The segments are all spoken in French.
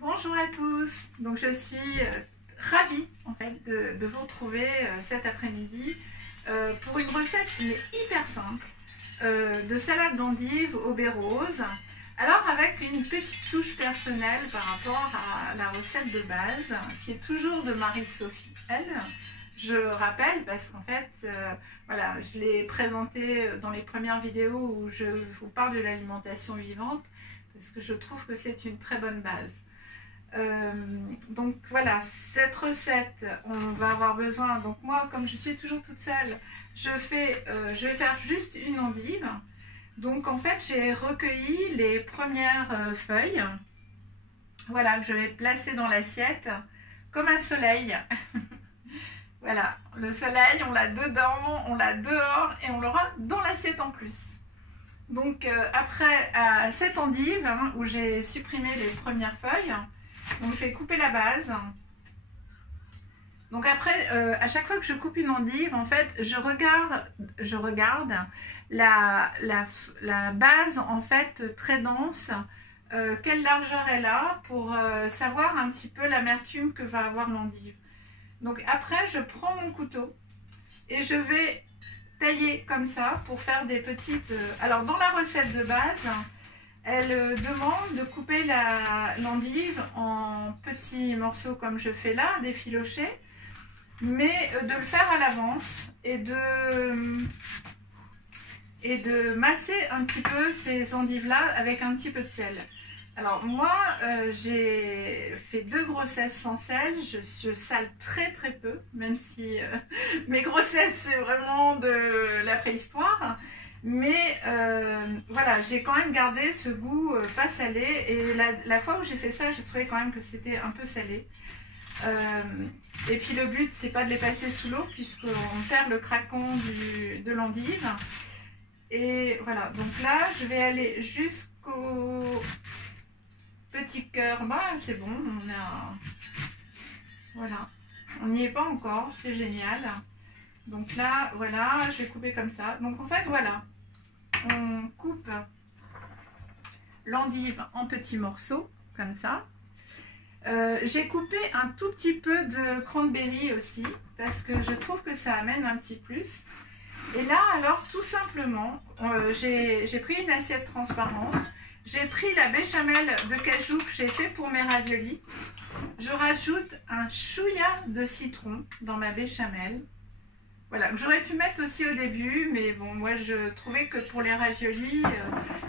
Bonjour à tous, donc je suis ravie en fait de vous retrouver cet après-midi pour une recette mais hyper simple de salade d'endives au baies roses. Alors avec une petite touche personnelle par rapport à la recette de base qui est toujours de Marie-Sophie elle. Je rappelle parce qu'en fait, voilà, je l'ai présenté dans les premières vidéos où je vous parle de l'alimentation vivante parce que je trouve que c'est une très bonne base. Donc voilà, cette recette, on va avoir besoin, donc moi comme je suis toujours toute seule, je vais faire juste une endive. Donc en fait j'ai recueilli les premières feuilles, voilà, que je vais placer dans l'assiette comme un soleil. Voilà, le soleil on l'a dedans, on l'a dehors et on l'aura dans l'assiette en plus. Donc après à cette endive où j'ai supprimé les premières feuilles, donc je vais couper la base. Donc après, à chaque fois que je coupe une endive, en fait, je regarde la base en fait très dense, quelle largeur elle a pour savoir un petit peu l'amertume que va avoir l'endive. Donc après, je prends mon couteau et je vais tailler comme ça pour faire des petites... Alors dans la recette de base, elle demande de couper l'endive en petits morceaux comme je fais là, d'effilocher, mais de le faire à l'avance et de masser un petit peu ces endives là avec un petit peu de sel. Alors moi j'ai fait 2 grossesses sans sel, je sale très très peu, même si mes grossesses c'est vraiment de la préhistoire. Mais voilà, j'ai quand même gardé ce goût pas salé et la fois où j'ai fait ça, j'ai trouvé quand même que c'était un peu salé. Et puis le but, c'est pas de les passer sous l'eau puisqu'on perd le craquant de l'endive. Et voilà, donc là, je vais aller jusqu'au petit cœur. Bah, c'est bon, voilà, on n'y est pas encore, c'est génial. Donc là, voilà, je vais couper comme ça. Donc en fait, voilà, on coupe l'endive en petits morceaux, comme ça. J'ai coupé un tout petit peu de cranberry aussi, parce que je trouve que ça amène un petit plus. Et là, alors, tout simplement, j'ai pris une assiette transparente. J'ai pris la béchamel de cajou que j'ai fait pour mes raviolis. Je rajoute un chouïa de citron dans ma béchamel. Voilà, que j'aurais pu mettre aussi au début, mais bon, moi je trouvais que pour les raviolis,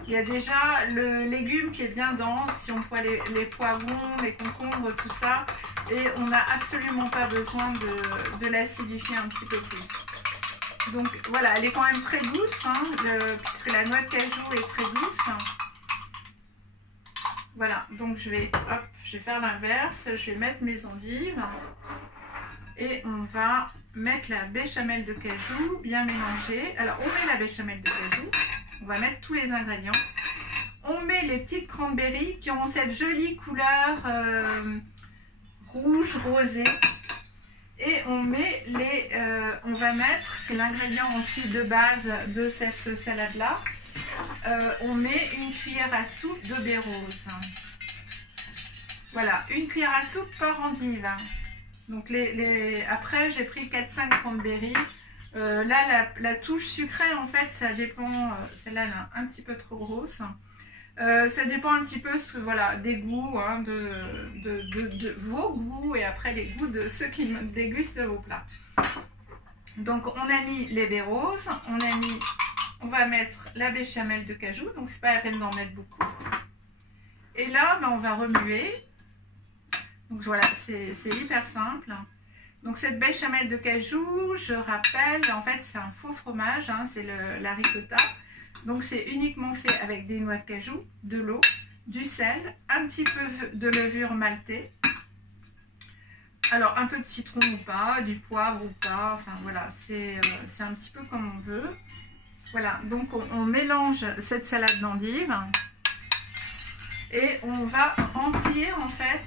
il y a déjà le légume qui est bien dense, si on voit les poivrons, les concombres, tout ça, et on n'a absolument pas besoin de l'acidifier un petit peu plus. Donc voilà, elle est quand même très douce, hein, puisque la noix de cajou est très douce. Voilà, donc je vais faire l'inverse, je vais mettre mes endives. Et on va mettre la béchamel de cajou, bien mélanger. Alors, on met la béchamel de cajou. On va mettre tous les ingrédients. On met les petites cranberries qui ont cette jolie couleur rouge, rosé. Et on met on va mettre, c'est l'ingrédient aussi de base de cette salade-là. On met une cuillère à soupe de baies roses. Voilà, une cuillère à soupe par endive. Donc après j'ai pris 4-5 cranberries. Là la touche sucrée en fait ça dépend, celle-là elle est un petit peu trop grosse. Ça dépend un petit peu voilà, des goûts, hein, de vos goûts et après les goûts de ceux qui dégustent vos plats. Donc on a mis les baies roses, on va mettre la béchamel de cajou, donc c'est pas la peine d'en mettre beaucoup. Et là ben, on va remuer. Donc voilà, c'est hyper simple. Donc cette béchamel de cajou, je rappelle, en fait c'est un faux fromage, hein, c'est la ricotta. Donc c'est uniquement fait avec des noix de cajou, de l'eau, du sel, un petit peu de levure maltée. Alors un peu de citron ou pas, du poivre ou pas, enfin voilà, c'est un petit peu comme on veut. Voilà, donc on mélange cette salade d'endives et on va remplir en fait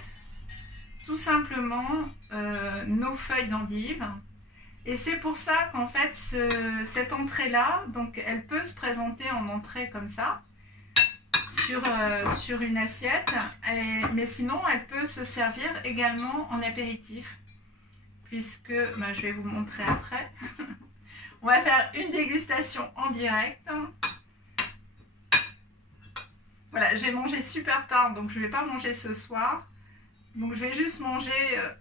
tout simplement nos feuilles d'endive. Et c'est pour ça qu'en fait cette entrée là, donc elle peut se présenter en entrée comme ça, sur une assiette. Mais sinon, elle peut se servir également en apéritif. Puisque, je vais vous montrer après. On va faire une dégustation en direct. Voilà, j'ai mangé super tard, donc je ne vais pas manger ce soir. Donc je vais juste manger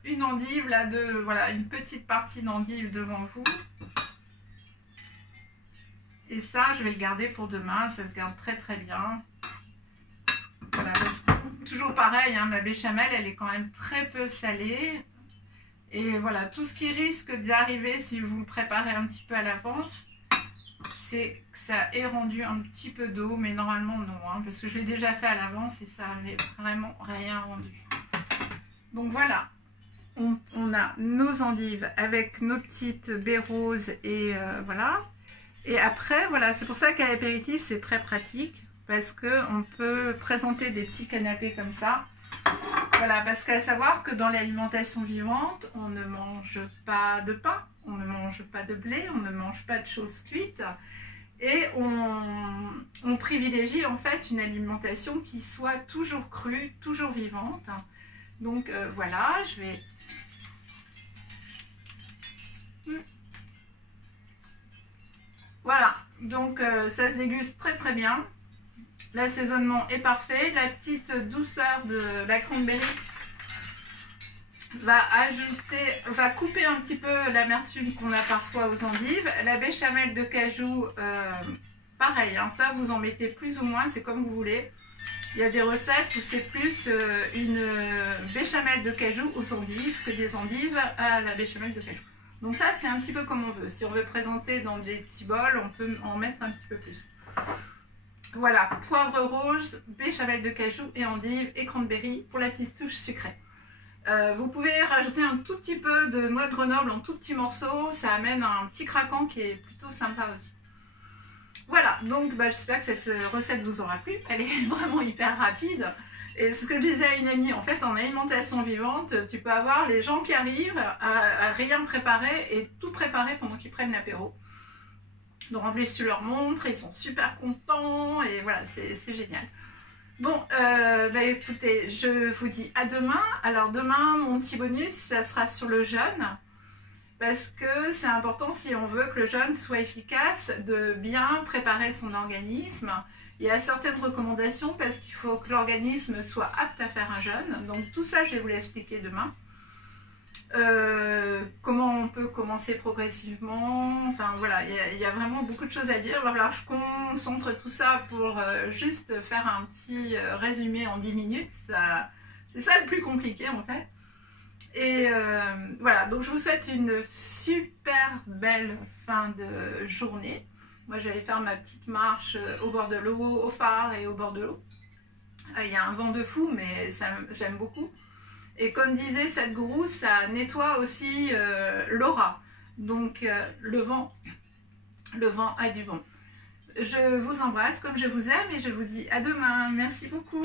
une endive, là, voilà, une petite partie d'endive devant vous. Et ça, je vais le garder pour demain, ça se garde très très bien. Voilà, toujours pareil, hein, la béchamel, elle est quand même très peu salée. Et voilà, tout ce qui risque d'arriver si vous le préparez un petit peu à l'avance, c'est que ça ait rendu un petit peu d'eau, mais normalement non, hein, parce que je l'ai déjà fait à l'avance et ça n'avait vraiment rien rendu. Donc voilà, on a nos endives avec nos petites baies roses et voilà. Et après, voilà, c'est pour ça qu'à l'apéritif, c'est très pratique, parce qu'on peut présenter des petits canapés comme ça. Voilà, parce qu'à savoir que dans l'alimentation vivante, on ne mange pas de pain, on ne mange pas de blé, on ne mange pas de choses cuites. Et on privilégie en fait une alimentation qui soit toujours crue, toujours vivante. Donc voilà, je vais... Voilà, donc ça se déguste très très bien. L'assaisonnement est parfait. La petite douceur de la cranberry va couper un petit peu l'amertume qu'on a parfois aux endives. La béchamel de cajou, pareil, hein, ça vous en mettez plus ou moins, c'est comme vous voulez. Il y a des recettes où c'est plus une béchamel de cajou aux endives que des endives à la béchamel de cajou. Donc ça, c'est un petit peu comme on veut. Si on veut présenter dans des petits bols, on peut en mettre un petit peu plus. Voilà, poivre rose, béchamel de cajou et endive et cranberry pour la petite touche sucrée. Vous pouvez rajouter un tout petit peu de noix de Grenoble en tout petits morceaux. Ça amène un petit craquant qui est plutôt sympa aussi. Voilà, donc j'espère que cette recette vous aura plu. Elle est vraiment hyper rapide. Et ce que je disais à une amie, en fait, en alimentation vivante, tu peux avoir les gens qui arrivent à rien préparer et tout préparer pendant qu'ils prennent l'apéro. Donc en plus, tu leur montres, ils sont super contents et voilà, c'est génial. Bon, écoutez, je vous dis à demain. Alors demain, mon petit bonus, ça sera sur le jeûne. Parce que c'est important, si on veut que le jeûne soit efficace, de bien préparer son organisme. Il y a certaines recommandations parce qu'il faut que l'organisme soit apte à faire un jeûne. Donc tout ça, je vais vous l'expliquer demain. Comment on peut commencer progressivement. Enfin voilà, il y a vraiment beaucoup de choses à dire. Alors je concentre tout ça pour juste faire un petit résumé en 10 minutes. C'est ça le plus compliqué en fait. Et voilà, donc je vous souhaite une super belle fin de journée. Moi, j'allais faire ma petite marche au bord de l'eau, au phare et au bord de l'eau. Il y a un vent de fou, mais j'aime beaucoup. Et comme disait Sadhguru, ça nettoie aussi l'aura. Donc, le vent a du vent. Je vous embrasse comme je vous aime et je vous dis à demain. Merci beaucoup.